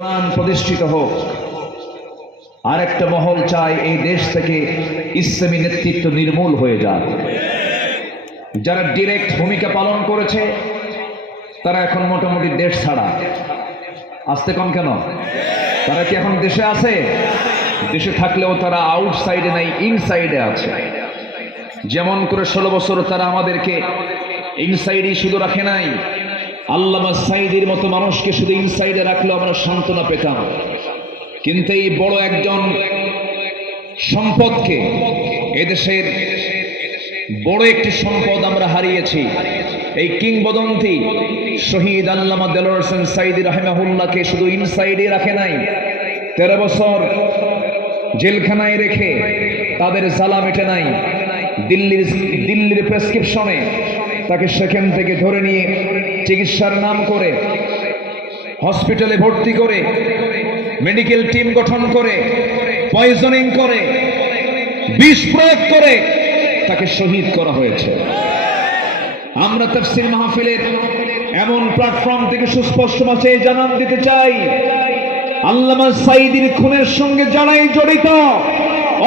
প্রাণ প্রতিষ্ঠিত হোক। আর একটা মহল চায় এই দেশ থেকে ইসলামী নেতৃত্ব নির্মূল হয়ে যাক। যারা ডিরেক্ট ভূমিকা পালন করেছে, তারা এখন মোটামুটি দেশ ছাড়া। আসতে কম কেন? তারা কি এখন দেশে আছে? দেশে থাকলেও তারা আউটসাইডে নাই ইনসাইডে আছে। যেমন করে ষোলো বছর তারা আমাদেরকে ইনসাইডেই শুধু রাখে নাই আল্লামা সাইদের মতো মানুষকে শুধু ইনসাইডে রাখলেও আমরা সান্ত্বনা পেতাম। কিন্তু এই বড় একজন সম্পদকে এদেশের বড় একটি সম্পদ আমরা হারিয়েছি। এই কিংবদন্তি শহীদ আল্লামা দেলোয়ার হোসেন সাইদি রাহেমাহুল্লাহকে শুধু ইনসাইডে রাখে নাই, তেরো বছর জেলখানায় রেখে তাদের জ্বালা মেটে নাই। দিল্লির দিল্লির প্রেসক্রিপশনে তাকে সেখান থেকে ধরে নিয়ে চিকিৎসার নাম করে, হসপিটালে ভর্তি করে, মেডিকেল টিম গঠন করে, পয়জনিং করে, বিষ প্রয়োগ করে তাকে শহীদ করা হয়েছে। আমরা তাফসির মাহফিলের এমন প্ল্যাটফর্ম থেকে সুস্পষ্ট মাসে জানান দিতে চাই। আল্লামা সাইদির খুনের সঙ্গে যারাই জড়িত,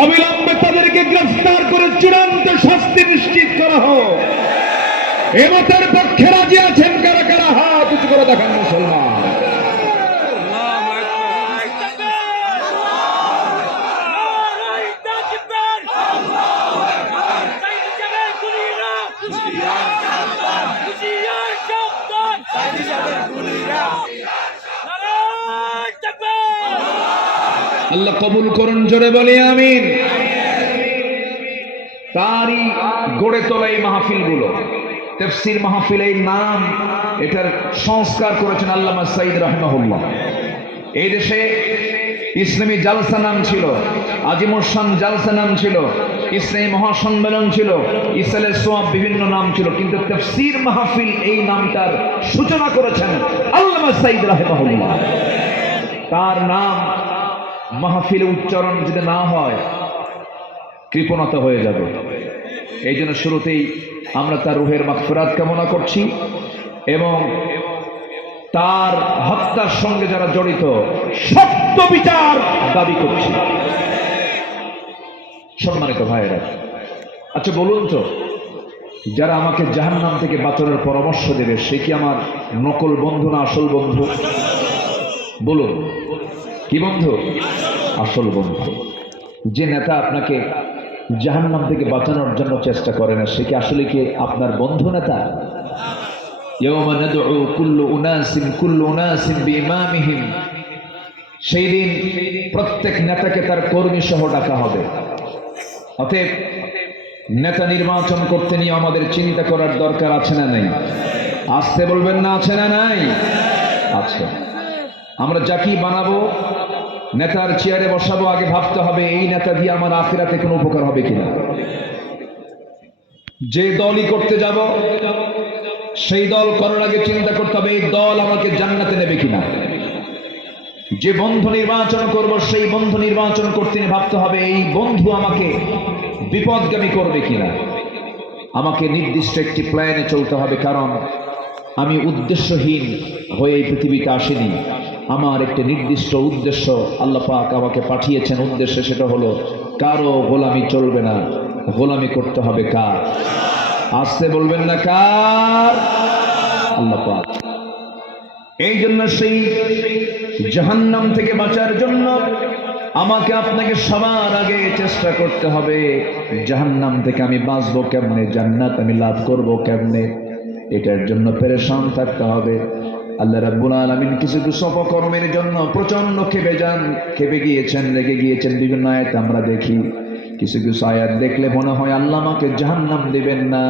অবিলম্বে তাদেরকে গ্রেফতার করে চূড়ান্ত শাস্তি নিশ্চিত করা হোক। এমতের পক্ষে রাজি আছেন কারা কারা? হাত উঁচু করে দেখান, মুসলমান। আল্লাহ কবুল করুন, জোরে বলি, আমিন। তারই গড়ে তোলা এই মাহফিলগুলো। তেফসির এই নাম এটার সংস্কার করেছেন আল্লামা সাইদ রহমাহুল্লাহ। এই দেশে ইসলামী জালসা নাম ছিল আজিমুসান জালসা নাম ছিল, ইসলামী মহাসম্মেলন ছিল ইসলামের সোয়াব বিভিন্ন নাম ছিল, কিন্তু তফসির মাহফিল এই নামটার সূচনা করেছেন আল্লামা সাইদ রাহেমাহুল্লাহ। তার নাম মাহফিলে উচ্চারণ যদি না হয়, কৃপণতা হয়ে যাবে। এই জন্য শুরুতেই আমরা তার রুহের মাগফিরাত কামনা করছি এবং তার হত্যার সঙ্গে যারা জড়িত, সত্য বিচার দাবি করছি। সম্মানিত ভাইয়েরা আচ্ছা বলুন তো, যারা আমাকে জাহান নাম থেকে বাঁচানোর পরামর্শ দেবে, সে কি আমার নকল বন্ধু না আসল বন্ধু? বলুন, কি বন্ধু? আসল বন্ধু। যে নেতা আপনাকে জাহান্নাম থেকে বাঁচানোর জন্য চেষ্টা করে না। সে কি আসলে কি আপনার বন্ধু নেতা সেই দিন প্রত্যেক নেতাকে তার কর্মী সহ ডাকা হবে। অতএব নেতা নির্বাচন করতে নিয়ে আমাদের চিন্তা করার দরকার আছে না নাই? আসতে বলবেন না আছে না নাই? আছে। আমরা যাকেই বানাবো নেতার চেয়ারে বসাবো, আগে ভাবতে হবে এই নেতা দিয়ে আমার আখিরাতে কোনো উপকার হবে কিনা। যে দলই করতে যাব, সেই দল করার আগে চিন্তা করতে হবে এই দল আমাকে জান্নাতে নেবে কিনা। যে বন্ধু নির্বাচন করব, সেই বন্ধু নির্বাচন করতে ভাবতে হবে এই বন্ধু আমাকে বিপদগামী করবে কিনা। আমাকে নির্দিষ্ট একটি প্ল্যানে চলতে হবে, কারণ আমি উদ্দেশ্যহীন হয়ে এই পৃথিবীতে আসিনি। আমার একটি নির্দিষ্ট উদ্দেশ্য আল্লাহ পাক আমাকে পাঠিয়েছেন। উদ্দেশ্য সেটা হলো, কারও গোলামি চলবে না। গোলামি করতে হবে কার? আসতে বলবেন না কার? আল্লাহ পাক। এই জন্য সেই জাহান্নাম থেকে বাঁচার জন্য আমাকে আপনাকে সবার আগে চেষ্টা করতে হবে, জাহান্নাম থেকে আমি বাঁচবো কেমনে, জান্নাত আমি লাভ করব কেমনে? এটার জন্য পেরেশান থাকতে হবে। আল্লাহ রাব্বুল আলামিন কিছু কিছু অপকর্মের জন্য প্রচন্ড খেপে যান খেপে গিয়েছেন লেগে গিয়েছেন বিভিন্ন আয়াত আমরা দেখি কিছু কিছু আয়াত দেখলে মনে হয় আল্লাহ আমাকে জাহান্নাম দিবেন না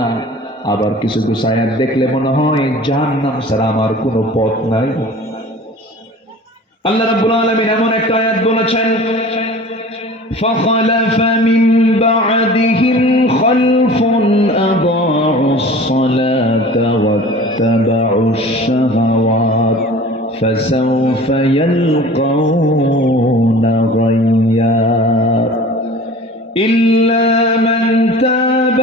আবার কিছু কিছু আয়াত দেখলে মনে হয় জাহান্নাম ছাড়া আমার কোনো পথ নাই আল্লাহ রাব্বুল আলামিন এমন একটা আয়াত বলেছেন فخلف من بعدهم خلف أضاعوا الصلاة واتبعوا الشهوات فسوف يلقون غيا. إلا من تاب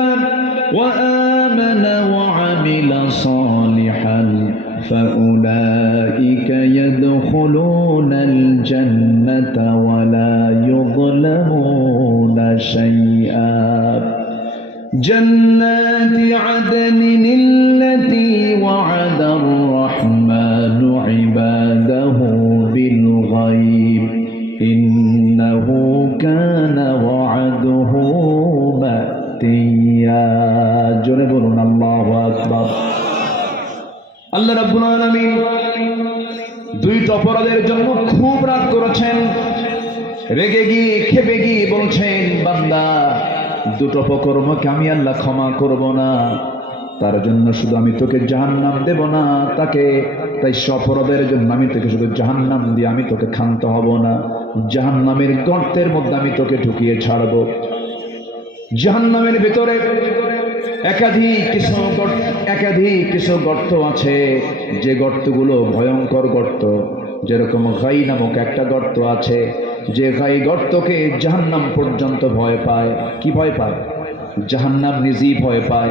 وآمن وعمل صالحا فأولئك يدخلون الجنة ولا يظلمون شيئا. جنات عدن كان وعده مأتيا جنبنا الله أكبر আল্লাহ রাব্বুল আলামিন দুইটা অপরাধের জন্য খুব রাগ করেছেন রেগে গিয়ে খেপে গিয়ে বলছেন বান্দা দুটো অপকর্মকে আমি আল্লাহ ক্ষমা করব না তার জন্য শুধু আমি তোকে জাহান্নাম দেব না তাকে তাই সে অপরাধের জন্য আমি তোকে শুধু জাহান্নাম দিয়ে আমি তোকে ক্ষান্ত হব না জাহান্নামের গর্তের মধ্যে আমি তোকে ঢুকিয়ে ছাড়বো। জাহান্নামের ভেতরে একাধিক গর্ত, একাধিক কিছু গর্ত আছে। যে গর্তগুলো ভয়ঙ্কর গর্ত, যেরকম ঘাই নামক একটা গর্ত আছে। যে ঘাই গর্তকে জাহান্নাম পর্যন্ত ভয় পায়। কি ভয় পায়? জাহান্নাম নিজেই ভয় পায়।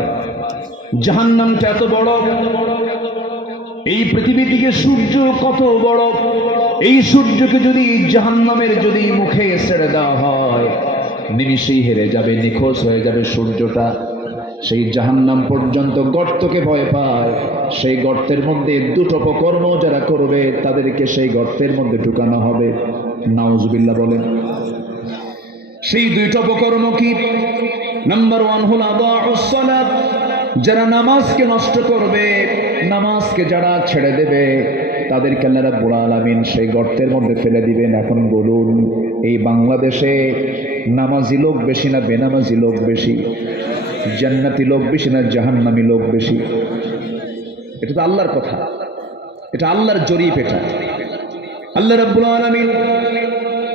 জাহান্নামটা এত বড়, এই পৃথিবী থেকে সূর্য কত বড়? এই সূর্যকে যদি জাহান্নামের যদি মুখে ছেড়ে দেওয়া হয়, নিমিষেই হেরে যাবে, নিখোঁজ হয়ে যাবে সূর্যটা। সেই জাহান্নাম পর্যন্ত গর্তকে ভয় পায়। সেই গর্তের মধ্যে দুটো অপকর্ম যারা করবে, তাদেরকে সেই গর্তের মধ্যে ঢুকানো হবে। নাউজুবিল্লাহ বলেন। সেই দুইটা অপকর্ম কি? নাম্বার ওয়ান হল যারা নামাজকে নষ্ট করবে, নামাজকে যারা ছেড়ে দেবে তাদেরকে আল্লাহ রাব্বুল আলামিন সেই গর্তের মধ্যে ফেলে দিবেন। এখন বলুন, এই বাংলাদেশে নামাজি লোক বেশি না বেনামাজি লোক বেশি? জান্নাতি লোক বেশি না জাহান্নামি লোক বেশি? এটা তো আল্লাহর কথা। এটা আল্লাহর জরিপ এটা। আল্লাহ রব্বুল আলামিন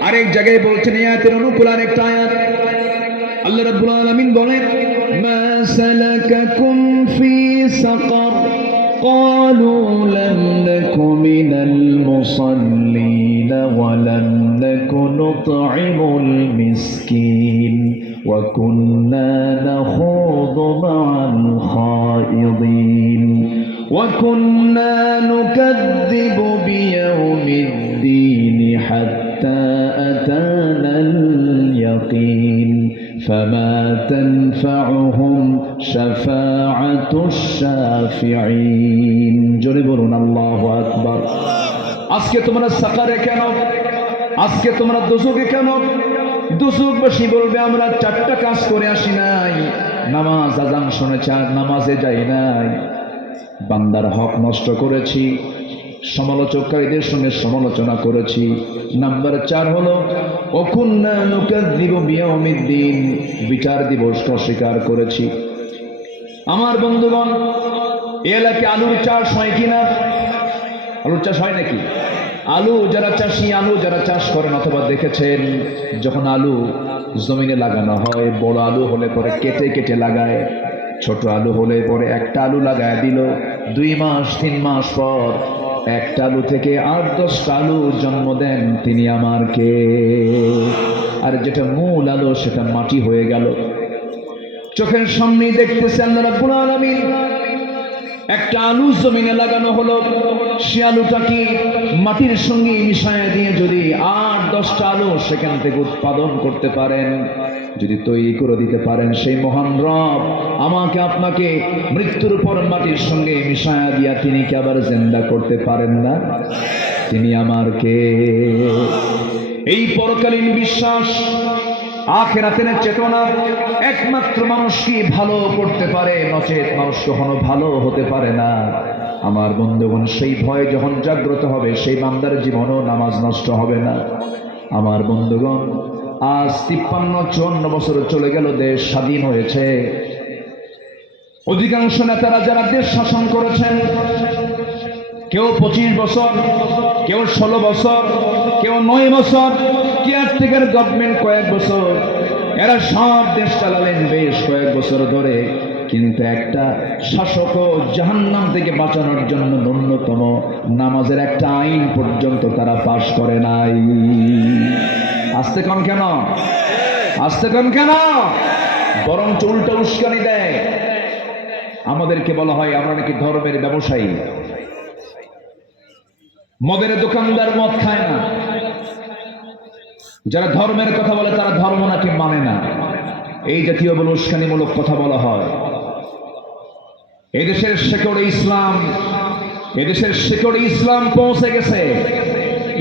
আরেক জায়গায় বলছেন, আয়াতের অনুকূল আরেকটা আয়াত। আল্লাহ রব্বুল আলামিন বলেন, মা সালাকাকুম ফি সাকার قالوا لم نك من المصلين ولم نك نطعم المسكين وكنا نخوض مع الخائضين وكنا نكذب بيوم الدين حتى أتانا اليقين فما تنفعهم شفاعة الشافعين جربون الله أكبر আজকে তোমরা সাকারে কেন আজকে তোমরা দোষকে কেন দোষকবাসী বলবে আমরা চারটা কাজ করে আসি নাই নামাজ আজান শুনেছি আর নামাজে যাই নাই বান্দার হক নষ্ট করেছি সমালোচককারীদের সঙ্গে সমালোচনা করেছি নাম্বার চার হলো বিয়াউমিদ্দিন বিচার দিবসকে অস্বীকার করেছি। আমার বন্ধুগণ এলাকায় আলুর চাষ হয় কিনা? আলুর চাষ হয় নাকি? আলু যারা চাষি, আলু যারা চাষ করেন, অথবা দেখেছেন যখন আলু জমিনে লাগানো হয়, বড় আলু হলে পরে কেটে কেটে লাগায়, ছোট আলু হলে পরে একটা আলু লাগায় দিল। দুই মাস, তিন মাস পর একটা আলু থেকে আট দশটা আলু জন্ম দেন তিনি আমার কে আর যেটা মূল আলু, সেটা মাটি হয়ে গেল। চোখের সামনেই দেখতেছে আল্লাহ রাব্বুল আলামিন। একটা আলু জমিনে লাগানো হলো। সে আলুটা কি মাটির সঙ্গে মিশায় দিয়ে যদি আট দশটা আলু সেখান থেকে উৎপাদন করতে পারেন। যদি তৈরি করে দিতে পারেন সেই মহান রব, আমাকে আপনাকে মৃত্যুর পর মাটির সঙ্গে মিশায়া দিয়া তিনি কি আবার জেন্দা করতে পারেন না? তিনি আমার কে এই পরকালীন বিশ্বাস, আখেরাতের চেতনা একমাত্র মানুষকে ভালো করতে পারে? নচেত মানুষ কখনো ভালো হতে পারে না। আমার বন্ধুগণ, সেই ভয় যখন জাগ্রত হবে, সেই বান্দার জীবনও নামাজ নষ্ট হবে না। আমার বন্ধুগণ আজ তিপ্পান্ন চুয়ান্ন বছর চলে গেল দেশ স্বাধীন হয়েছে। অধিকাংশ নেতারা যারা দেশ শাসন করেছেন, কেউ পঁচিশ বছর, কেউ ষোলো বছর, কেউ নয় বছর, কেয়ারটেকার গভর্নমেন্ট কয়েক বছর, এরা সব দেশ চালালেন বেশ কয়েক বছর ধরে। কিন্তু একটা শাসকও জাহান্নাম থেকে বাঁচানোর জন্য ন্যূনতম নামাজের একটা আইন পর্যন্ত তারা পাশ করে নাই। আসতে কম কেন? আসতে কম কেন? বরং উল্টা উস্কানি দেয়। আমাদেরকে বলা হয়, আমরা নাকি ধর্মের ব্যবসায়ী। মদের দোকানদার মদ খায় না। যারা ধর্মের কথা বলে, তারা ধর্ম নাকি মানে না। এই জাতীয় বলে উস্কানিমূলক কথা বলা হয়। এদেশের শেকড়ে ইসলাম, এদেশের শেকড়ে ইসলাম পৌঁছে গেছে।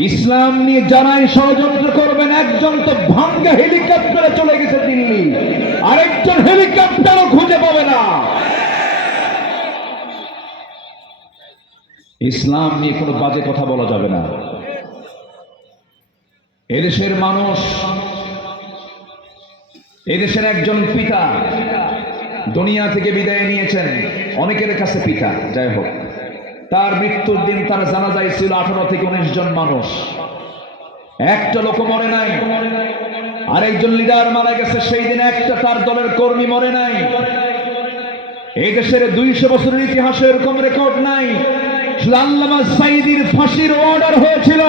ইসলাম নিয়ে যারাই ষড়যন্ত্র করবেন একজন তো ভাঙ্গা হেলিকপ্টারে চলে গেছে দিল্লি আরেকজন হেলিকপ্টারও খুঁজে পাবে না। ইসলাম নিয়ে কোনো বাজে কথা বলা যাবে না। এদেশের মানুষ, এদেশের একজন পিতা দুনিয়া থেকে বিদায় নিয়েছেন, অনেকের কাছে পিতা, যাই হোক। তার মৃত্যুর দিন তার জানা ছিল আঠারো থেকে উনিশ জন মানুষ। একটা লোক মরে নাই। আরেকজন লিডার মারা গেছে, সেই দিন একটা তার দলের কর্মী মরে নাই। এই দেশের দুইশো বছরের ইতিহাসে এরকম রেকর্ড নাই। সাইদির ফাঁসির অর্ডার হয়েছিল,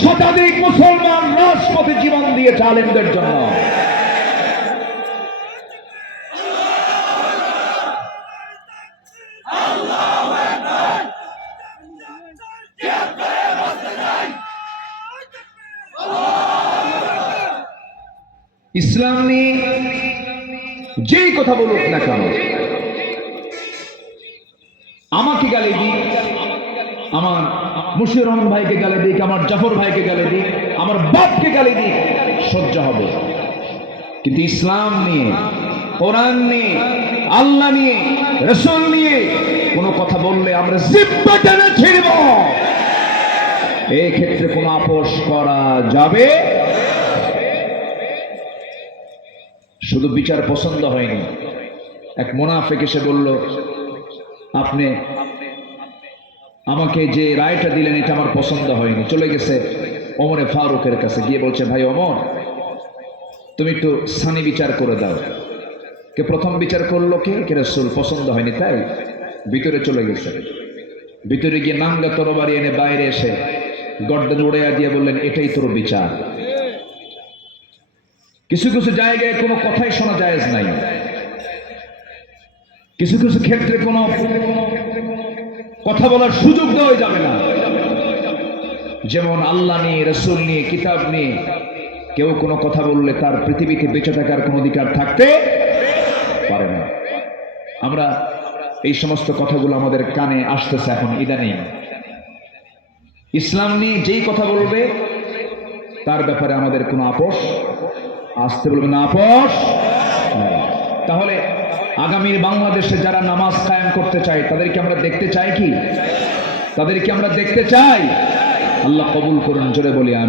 শতাধিক মুসলমান রাজপথে জীবন দিয়েছে আলেমদের জন্য। ইসলাম নিয়ে যেই কথা বলুক না কেন, আমাকে গালি দিক, আমার মুশির রহমান ভাইকে গালি দিক, আমার জাফর ভাইকে গালি দিক, আমার বাপকে গালি দিক, সহ্য হবে। কিন্তু ইসলাম নিয়ে, কোরআন নিয়ে, আল্লাহ নিয়ে, রসুল নিয়ে কোনো কথা বললে আমরা জিব্বা টেনে ছিড়ব। এই ক্ষেত্রে কোনো আপোষ করা যাবে? শুধু বিচার পছন্দ হয়নি। এক মোনাফেক এসে বলল, আপনি, আমাকে যে রায়টা দিলেন, এটা আমার পছন্দ হয়নি। চলে গেছে অমরে ফারুকের কাছে। গিয়ে বলছে, ভাই অমর তুমি একটু সানি বিচার করে দাও। কে প্রথম বিচার করল কে? কে রসুল? পছন্দ হয়নি, তাই ভিতরে চলে গেছে। ভিতরে গিয়ে নাঙ্গা তরবারি এনে বাইরে এসে গর্দন উড়াইয়া দিয়ে বললেন, এটাই তোর বিচার। কিছু কিছু জায়গায় কোনো কথাই শোনা জায়েজ নাই। কিছু কিছু ক্ষেত্রে কোনো কথা বলার সুযোগ দেওয়া যাবে না। যেমন আল্লাহ নিয়ে, রসুল নিয়ে, কিতাব নিয়ে কেউ কোনো কথা বললে তার পৃথিবীতে বেঁচে থাকার কোনো অধিকার থাকতে পারে না। আমরা এই সমস্ত কথাগুলো আমাদের কানে আসতেছে এখন ইদানিং। ইসলাম নিয়ে যেই কথা বলবে, তার ব্যাপারে আমাদের কোনো আপোষ আসতে বলবে না আপোষ তাহলে আগামীর বাংলাদেশে যারা নামাজ কায়েম করতে চায়, তাদেরকে আমরা দেখতে চাই কি? তাদেরকে আমরা দেখতে চাই। আল্লাহ কবুল করুন, জোরে বলি আমি